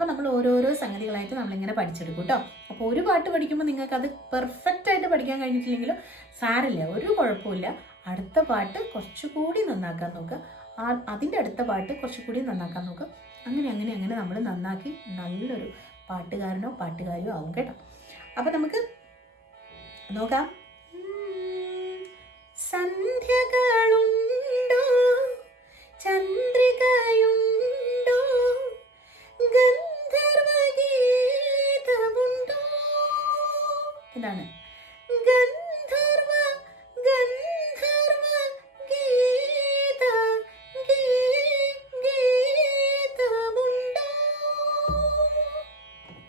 അപ്പോൾ നമ്മൾ ഓരോരോ സംഗതികളായിട്ട് നമ്മളിങ്ങനെ പഠിച്ചെടുക്കും കേട്ടോ. അപ്പോൾ ഒരു പാട്ട് പഠിക്കുമ്പോൾ നിങ്ങൾക്ക് അത് പെർഫെക്റ്റ് ആയിട്ട് പഠിക്കാൻ കഴിഞ്ഞിട്ടില്ലെങ്കിലും സാരമില്ല, ഒരു കുഴപ്പമില്ല. അടുത്ത പാട്ട് കുറച്ചുകൂടി നന്നാക്കാൻ നോക്കുക, അതിൻ്റെ അടുത്ത പാട്ട് കുറച്ചുകൂടി നന്നാക്കാൻ നോക്കുക. അങ്ങനെ അങ്ങനെ അങ്ങനെ നമ്മൾ നന്നാക്കി നല്ലൊരു പാട്ടുകാരനോ പാട്ടുകാരിയോ ആവും കേട്ടോ. അപ്പം നമുക്ക് നോക്കാം. സന്ധ്യകളുണ്ടോ, ചന്ദ്രികയുണ്ടോ, ഗന്ധർവഗീതമുണ്ടോ. എന്താണ് ഗന്ധർവ ഗന്ധർവ ഗീത ഗീതമുണ്ടോ.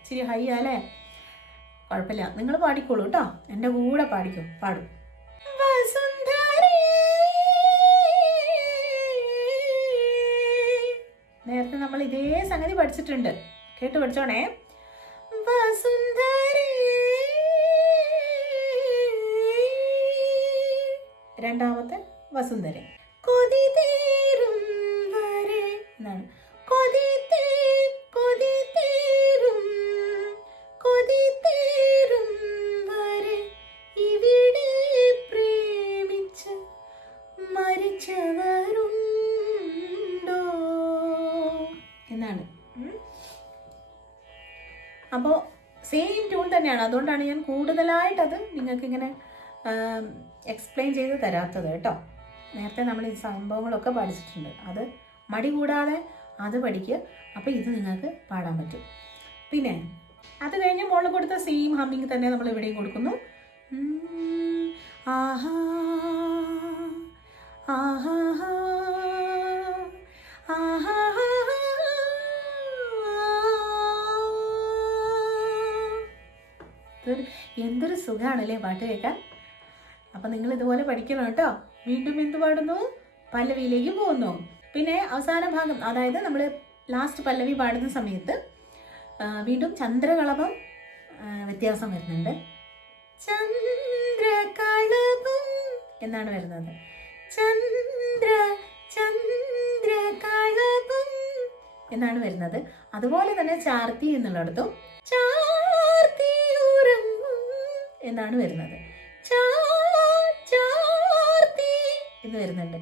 ശരി, ഹൈ അല്ലേ? കുഴപ്പമില്ല, നിങ്ങൾ പാടിക്കോളൂ കേട്ടോ, എൻ്റെ കൂടെ പാടും. നേരത്തെ നമ്മൾ ഇതേ സംഗതി പഠിച്ചിട്ടുണ്ട്, കേട്ട് പഠിച്ചോണേ. വസുന്ധരേ, രണ്ടാമത്തെ വസുന്ധര. കൊതി തീരും വരെ എന്നാണ്. കൊതി തീരും വരെ ഇവിടെ പ്രേമിച്ച് മരിച്ചവരുണ്ടോ എന്നാണ്. അപ്പോൾ സെയിം ട്യൂൺ തന്നെയാണ്, അതുകൊണ്ടാണ് ഞാൻ കൂടുതലായിട്ടത് നിങ്ങൾക്കിങ്ങനെ എക്സ്പ്ലെയിൻ ചെയ്ത് തരാത്തത് കേട്ടോ. നേരത്തെ നമ്മൾ ഈ സംഭവങ്ങളൊക്കെ പഠിച്ചിട്ടുണ്ട്, അത് മടി കൂടാതെ അത് പഠിക്കുക. അപ്പോൾ ഇത് നിങ്ങൾക്ക് പാടാൻ പറ്റും. പിന്നെ അത് കഴിഞ്ഞ് മോള് കൊടുത്ത സെയിം ഹമ്മിങ് തന്നെ നമ്മൾ ഇവിടെയും കൊടുക്കുന്നു. ആഹാ ആഹാ ആഹാ എന്തൊരു സുഖമാണല്ലേ പാട്ട് കേൾക്കാൻ. അപ്പം നിങ്ങൾ ഇതുപോലെ പഠിക്കണം കേട്ടോ. വീണ്ടും എന്ത് പാടുന്നു? പല്ലവിയിലേക്ക് പോകുന്നു. പിന്നെ അവസാന ഭാഗം, അതായത് നമ്മൾ ലാസ്റ്റ് പല്ലവി പാടുന്ന സമയത്ത് വീണ്ടും ചന്ദ്രകളഭം വ്യത്യാസം വരുന്നുണ്ട്. ചന്ദ്രകളഭം എന്നാണ് വരുന്നത്. ചന്ദ്രകളഭം എന്നാണ് വരുന്നത്. അതുപോലെ തന്നെ ചാർത്തി എന്നുള്ളിടത്തും ചാർത്തി ഉറങ്ങും എന്നാണ് വരുന്നത്. ചാർത്തി എന്ന് വരുന്നുണ്ട്.